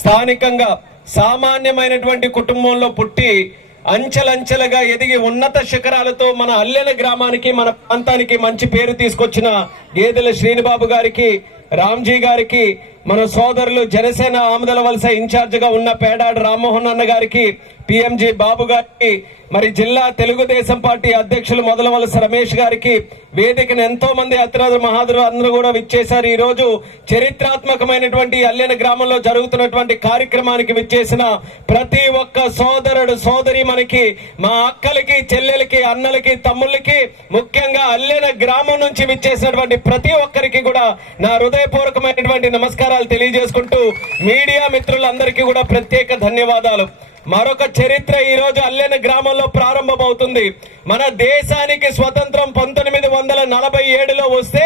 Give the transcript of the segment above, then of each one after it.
స్థానికంగా సామాన్యమైనటువంటి కుటుంబంలో పుట్టి అంచెలంచెలుగా ఎదిగి ఉన్నత శిఖరాలతో మన అల్లెన గ్రామానికి మన ప్రాంతానికి మంచి పేరు తీసుకొచ్చిన గేదెల శ్రీనిబాబు గారికి, రామ్జీ గారికి, మన సోదరులు జనసేన ఆమదల వలస ఇన్ఛార్జ్ గా ఉన్న పేడాడు రామ్మోహన్ అన్న గారికి, పిఎంజీ బాబు గారికి, మరి జిల్లా తెలుగుదేశం పార్టీ అధ్యక్షులు మొదల వలస రమేష్ గారికి, వేదికను ఎంతో మంది అతిరథ మహాదులు అందరూ కూడా విచ్చేశారు. ఈ రోజు చరిత్రాత్మకమైనటువంటి అల్లెన గ్రామంలో జరుగుతున్నటువంటి కార్యక్రమానికి విచ్చేసిన ప్రతి ఒక్క సోదరుడు సోదరి మనకి, మా అక్కలకి, చెల్లెలకి, అన్నలకి, తమ్ముళ్ళకి, ముఖ్యంగా అల్లెన గ్రామం నుంచి విచ్చేసినటువంటి ప్రతి ఒక్కరికి కూడా నా హృదయపూర్వకమైనటువంటి నమస్కారాలు తెలియజేసుకుంటూ మీడియా మిత్రులందరికీ కూడా ప్రత్యేక ధన్యవాదాలు. మరొక చరిత్ర ఈ రోజు అల్లెన గ్రామంలో ప్రారంభమవుతుంది. మన దేశానికి స్వతంత్రం 1947లో వస్తే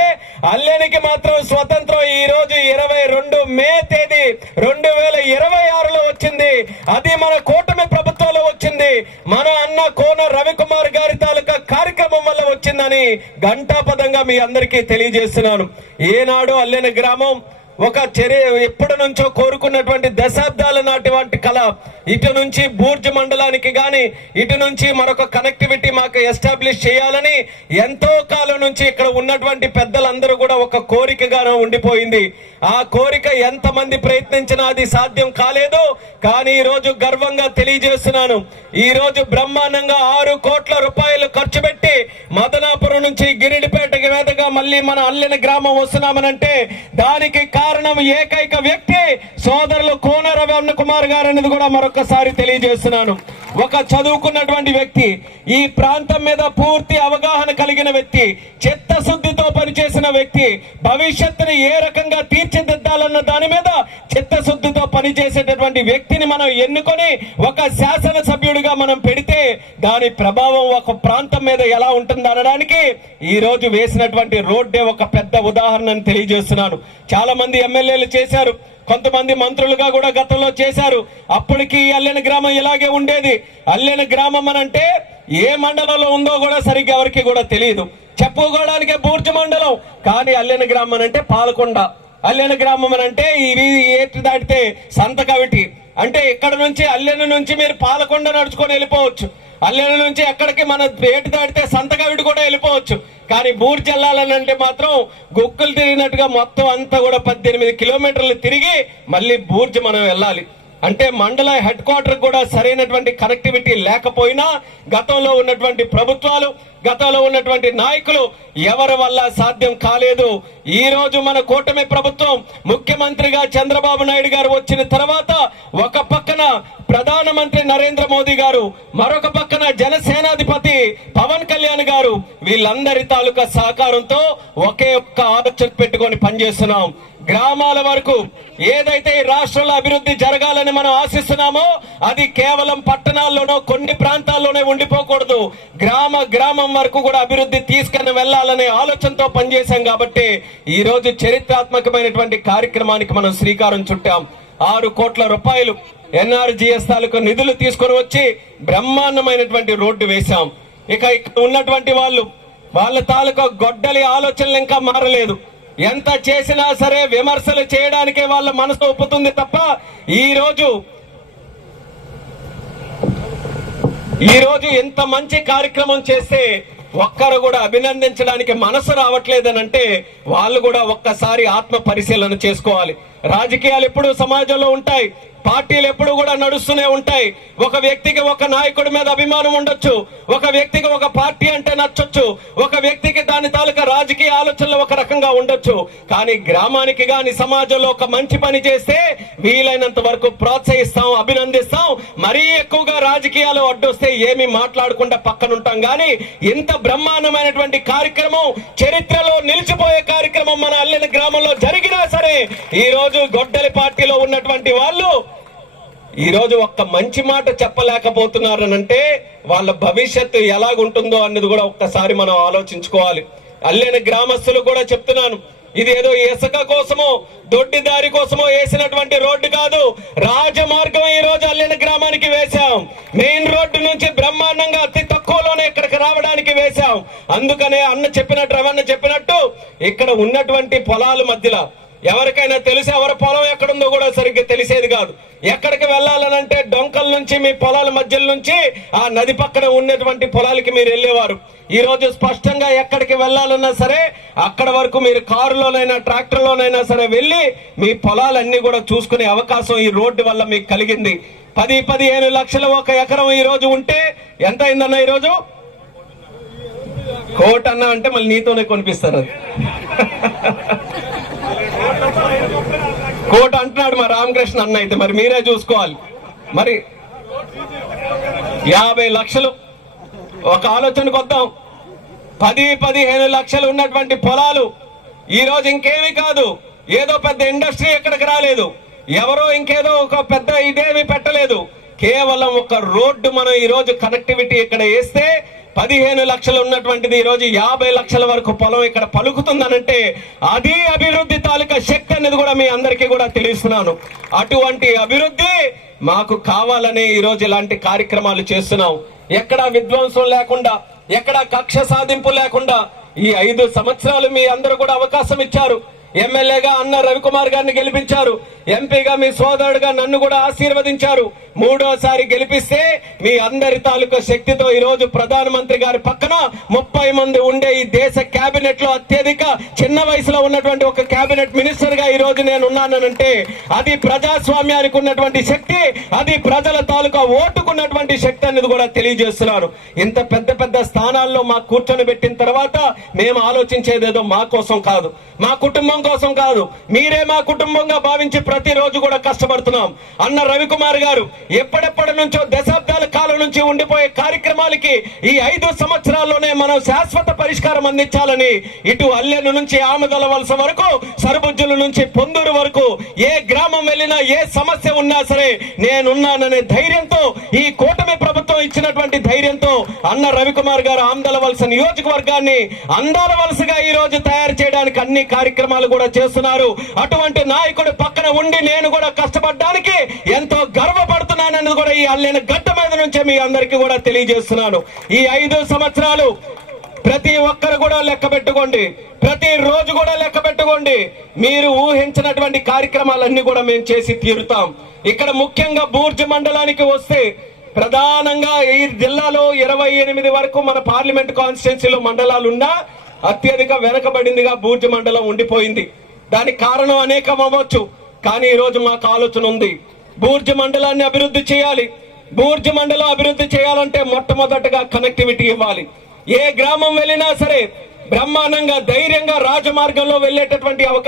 అల్లెనికి మాత్రం స్వతంత్రం ఈ రోజు 22 మే తేదీ 2026లో వచ్చింది. అది మన కూటమి ప్రభుత్వంలో వచ్చింది. మన అన్న కోన రవికుమార్ గారి తాలూకా కార్యక్రమం వల్ల వచ్చిందని ఘంటాపదంగా మీ అందరికీ తెలియజేస్తున్నాను. ఏనాడు అల్లెన గ్రామం ఒక ఎప్పటి నుంచో కోరుకున్నటువంటి దశాబ్దాల నాటి కళ, ఇటు నుంచి బూర్జ్ మండలానికి గాని ఇటు నుంచి మరొక కనెక్టివిటీ మాకు ఎస్టాబ్లిష్ చేయాలని ఎంతో కాలం నుంచి ఇక్కడ ఉన్నటువంటి పెద్దలందరూ కూడా ఒక కోరికగానే ఉండిపోయింది. ఆ కోరిక ఎంతమంది ప్రయత్నించినా అది సాధ్యం కాలేదు. కానీ ఈ రోజు గర్వంగా తెలియజేస్తున్నాను, ఈ రోజు బ్రహ్మాండంగా 6 కోట్ల రూపాయలు ఖర్చు పెట్టి మదనాపురం నుంచి గిరిడిపేటకి మీదుగా మళ్ళీ మన అల్లెన గ్రామం వస్తున్నామనంటే దానికి కారణం ఏకైక వ్యక్తి సోదరులు కోన రవి కుమార్ గారు అనేది కూడా మరొకసారి తెలియజేస్తున్నాను. ఒక చదువుకున్నటువంటి వ్యక్తి, ఈ ప్రాంతం మీద పూర్తి అవగాహన కలిగిన వ్యక్తి, చిత్తశుద్ధితో పనిచేసిన వ్యక్తి, భవిష్యత్తుని ఏ రకంగా తీర్చిదిద్దాలన్న దాని మీద చిత్తశుద్ధితో పనిచేసేటటువంటి వ్యక్తిని మనం ఎన్నుకొని ఒక శాసనసభ్యుడిగా మనం పెడితే దాని ప్రభావం ఒక ప్రాంతం మీద ఎలా ఉంటుంది అనడానికి ఈ రోజు వేసినటువంటి రోడ్డే ఒక పెద్ద ఉదాహరణను తెలియజేస్తున్నాను. చాలా మంది ఎమ్మెల్యేలు చేశారు, కొంతమంది మంత్రులుగా కూడా గతంలో చేశారు. అప్పటికి అల్లెన గ్రామం ఇలాగే ఉండేది. అల్లెన గ్రామం అనంటే ఏ మండలంలో ఉందో కూడా సరిగ్గా ఎవరికి కూడా తెలియదు. చెప్పుకోవడానికే బూర్జు మండలం, కానీ అల్లెన గ్రామం అంటే పాలకొండ. అల్లెన గ్రామం అంటే ఇవి ఏటి దాటితే సంతకవిటి. అంటే ఇక్కడ నుంచి అల్లెన నుంచి మీరు పాలకొండ నడుచుకొని వెళ్ళిపోవచ్చు. అల్లెన నుంచి ఎక్కడికి మన ఏటి దాటితే సంతకవిటి కూడా వెళ్ళిపోవచ్చు. కానీ బూర్జ్ వెళ్ళాలనంటే మాత్రం గుక్కులు తిరిగినట్టుగా మొత్తం అంతా కూడా 18 కిలోమీటర్లు తిరిగి మళ్ళీ బూర్జ్ మనం వెళ్ళాలి. అంటే మండల హెడ్ క్వార్టర్ కూడా సరైనటువంటి కనెక్టివిటీ లేకపోయినా గతంలో ఉన్నటువంటి ప్రభుత్వాలు, గతంలో ఉన్నటువంటి నాయకులు ఎవరి వల్ల సాధ్యం కాలేదు. ఈ రోజు మన కూటమి ప్రభుత్వం ముఖ్యమంత్రిగా చంద్రబాబు నాయుడు గారు వచ్చిన తర్వాత ఒక పక్కన ప్రధానమంత్రి నరేంద్ర మోదీ గారు, మరొక పక్కన జనసేనాధిపతి పవన్ కళ్యాణ్ గారు, వీళ్ళందరి తాలూకా సహకారంతో ఒకే ఒక్క ఆలోచన పెట్టుకొని పనిచేస్తున్నాం. గ్రామాల వరకు ఏదైతే రాష్ట్రంలో అభివృద్ధి జరగాలని మనం ఆశిస్తున్నామో అది కేవలం పట్టణాల్లోనో కొన్ని ప్రాంతాల్లోనే ఉండిపోకూడదు. గ్రామం వరకు కూడా అభివృద్ధి తీసుకుని వెళ్లాలనే ఆలోచనతో పనిచేశాం. కాబట్టి ఈ రోజు చరిత్రాత్మకమైనటువంటి కార్యక్రమానికి మనం శ్రీకారం చుట్టాం. 6 కోట్ల రూపాయలు ఎన్ఆర్జీఎస్ తాలూకు నిధులు తీసుకొని వచ్చి బ్రహ్మాండమైనటువంటి రోడ్డు వేశాం. ఇక్కడ ఉన్నటువంటి వాళ్ళ తాలూకా గొడ్డలి ఆలోచనలు ఇంకా మారలేదు. ఎంత చేసినా సరే విమర్శలు చేయడానికే వాళ్ళ మనసు ఒప్పుతుంది తప్ప ఈ రోజు ఎంత మంచి కార్యక్రమం చేస్తే ఒక్కరు కూడా అభినందించడానికి మనసు రావట్లేదనంటే వాళ్ళు కూడా ఒక్కసారి ఆత్మ పరిశీలన చేసుకోవాలి. రాజకీయాలు ఎప్పుడు సమాజంలో ఉంటాయి, పార్టీలు ఎప్పుడు కూడా నడుస్తూనే ఉంటాయి. ఒక వ్యక్తికి ఒక నాయకుడి మీద అభిమానం ఉండొచ్చు, ఒక వ్యక్తికి ఒక పార్టీ అంటే నచ్చొచ్చు, ఒక వ్యక్తికి దాని తాలూకా రాజకీయ ఆలోచనలు ఒక రకంగా ఉండొచ్చు. కానీ గ్రామానికి గాని సమాజంలో ఒక మంచి పని చేస్తే వీలైనంత వరకు ప్రోత్సహిస్తాం, అభినందిస్తాం. మరీ ఎక్కువగా రాజకీయాలు అడ్డొస్తే ఏమి మాట్లాడకుండా పక్కనుంటాం. కానీ ఇంత బ్రహ్మాండమైనటువంటి కార్యక్రమం, చరిత్రలో నిలిచిపోయే కార్యక్రమం మన అల్లెన గ్రామంలో జరిగినా సరే ఈ రోజు గొడ్డలి పార్టీలో ఉన్నటువంటి వాళ్ళు ఈ రోజు ఒక్క మంచి మాట చెప్పలేకపోతున్నారనంటే వాళ్ళ భవిష్యత్తు ఎలాగుంటుందో అన్నది కూడా ఒక్కసారి మనం ఆలోచించుకోవాలి. అల్లెన గ్రామస్తులు కూడా చెప్తున్నాను, ఇది ఏదో ఇసుక కోసమో దొడ్డి దారి కోసమో వేసినటువంటి రోడ్డు కాదు, రాజమార్గం ఈ రోజు అల్లెన గ్రామానికి వేశాం. మెయిన్ రోడ్డు నుంచి బ్రహ్మాండంగా అతి తక్కువలోనే ఇక్కడికి రావడానికి వేశాం. అందుకనే రవణ చెప్పినట్టు ఇక్కడ ఉన్నటువంటి పొలాల మధ్యలో ఎవరికైనా తెలిసి ఎవరి పొలం ఎక్కడుందో కూడా సరిగ్గా తెలిసేది కాదు. ఎక్కడికి వెళ్ళాలనంటే డొంకల నుంచి మీ పొలాల మధ్యలో నుంచి ఆ నది పక్కన ఉన్నటువంటి పొలాలకి మీరు వెళ్ళేవారు. ఈ రోజు స్పష్టంగా ఎక్కడికి వెళ్ళాలన్నా సరే అక్కడ వరకు మీరు కారులోనైనా ట్రాక్టర్లోనైనా సరే వెళ్ళి మీ పొలాలన్నీ కూడా చూసుకునే అవకాశం ఈ రోడ్డు వల్ల మీకు కలిగింది. 10-15 లక్షలు ఒక ఎకరం ఈ రోజు ఉంటే ఎంత అయిందన్న ఈరోజు? కోట అన్న అంటే మళ్ళీ నీతోనే కొనిపిస్తారు. అది కోట అంటున్నాడు మా రామకృష్ణ అన్న. అయితే మరి మీరే చూసుకోవాలి. మరి 50 లక్షలు ఒక ఆలోచనకు వద్దాం. 10-15 లక్షలు ఉన్నటువంటి పొలాలు ఈ రోజు ఇంకేమీ కాదు. ఏదో పెద్ద ఇండస్ట్రీ ఎక్కడికి రాలేదు, ఎవరో ఇంకేదో ఒక పెద్ద ఇదేమి పెట్టలేదు. కేవలం ఒక రోడ్డు మనం ఈ రోజు కనెక్టివిటీ ఇక్కడ వేస్తే 15 లక్షలు ఉన్నటువంటిది ఈ రోజు 50 లక్షల వరకు పొలం ఇక్కడ పలుకుతుందనంటే అది అభివృద్ధి తాలూకా శక్తి అనేది కూడా మీ అందరికీ కూడా తెలుస్తున్నాను. అటువంటి అభివృద్ధి మాకు కావాలని ఈ రోజు ఇలాంటి కార్యక్రమాలు చేస్తున్నాం. ఎక్కడా విధ్వంసం లేకుండా, ఎక్కడా కక్ష సాధింపు లేకుండా ఈ 5 సంవత్సరాలు మీ అందరూ కూడా అవకాశం ఇచ్చారు. ఎమ్మెల్యేగా అన్న రవికుమార్ గారిని గెలిపించారు, ఎంపీగా మీ సోదరుడుగా నన్ను కూడా ఆశీర్వదించారు. 3వసారి గెలిపిస్తే మీ అందరి తాలూకా శక్తితో ఈ రోజు ప్రధానమంత్రి గారి పక్కన 30 మంది ఉండే ఈ దేశ కేబినెట్ లో అత్యధిక చిన్న వయసులో ఉన్నటువంటి ఒక కేబినెట్ మినిస్టర్ గా ఈ రోజు నేను ఉన్నానంటే అది ప్రజాస్వామ్యానికి ఉన్నటువంటి శక్తి, అది ప్రజల తాలూకా ఓటుకున్నటువంటి శక్తి అనేది కూడా తెలియజేస్తున్నారు. ఇంత పెద్ద పెద్ద స్థానాల్లో మాకు కూర్చొని పెట్టిన తర్వాత మేము ఆలోచించేదేదో మా కోసం కాదు, మా కుటుంబం కోసం కాదు, మీరే మా కుటుంబంగా భావించి ప్రతిరోజు కూడా కష్టపడుతున్నాం. అన్న రవికుమార్ గారు ఎప్పటి నుంచో దశాబ్దాల కాలం నుంచి ఉండిపోయే కార్యక్రమాలకి ఈ 5 సంవత్సరాల్లోనే మనం శాశ్వత పరిష్కారం అందించాలని ఇటు అల్లెను నుంచి ఆమదల వలస వరకు, సరుబుజ్జుల నుంచి పొందూరు వరకు ఏ గ్రామం వెళ్ళినా ఏ సమస్య ఉన్నా సరే నేనున్నాననే ధైర్యంతో, ఈ కూటమి ప్రభుత్వం ఇచ్చినటువంటి ధైర్యంతో అన్న రవికుమార్ గారు ఆమదల వలస నియోజకవర్గాన్ని అందాల వలసగా ఈ రోజు తయారు చేయడానికి అన్ని కార్యక్రమాలు కూడా చేస్తున్నారు. అటువంటి నాయకుడు పక్కన ఉండి నేను కూడా కష్టపడడానికి ఎంతో గర్వపడుతున్నానని కూడా ఈ అల్లెన గడ్డ మీద నుంచే మీ అందరికీ కూడా తెలియజేస్తున్నాను. ఈ 5 సంవత్సరాలు ప్రతి ఒక్కరు కూడా లెక్క పెట్టుకోండి, ప్రతి రోజు కూడా లెక్క పెట్టుకోండి. మీరు ఊహించినటువంటి కార్యక్రమాలన్నీ కూడా మేము చేసి తీరుతాం. ఇక్కడ ముఖ్యంగా బూర్జు మండలానికి వస్తే ప్రధానంగా ఈ జిల్లాలో 28 వరకు మన పార్లమెంట్ కాన్స్టిట్యున్సీలో మండలాలున్నా అత్యధిక వెనకబడిందిగా బూర్జు మండలం ఉండిపోయింది. దానికి కారణం అనేకం అవ్వచ్చు, కానీ ఈ రోజు మాకు ఆలోచన ఉంది. బూర్జు మండలాన్ని అభివృద్ధి చేయాలి. బూర్జు మండలం అభివృద్ధి చేయాలంటే మొట్టమొదటిగా కనెక్టివిటీ ఇవ్వాలి. ఏ గ్రామం వెళ్ళినా సరే బ్రహ్మాండంగా ధైర్యంగా రాజమార్గంలో వెళ్ళేటటువంటి అవకాశం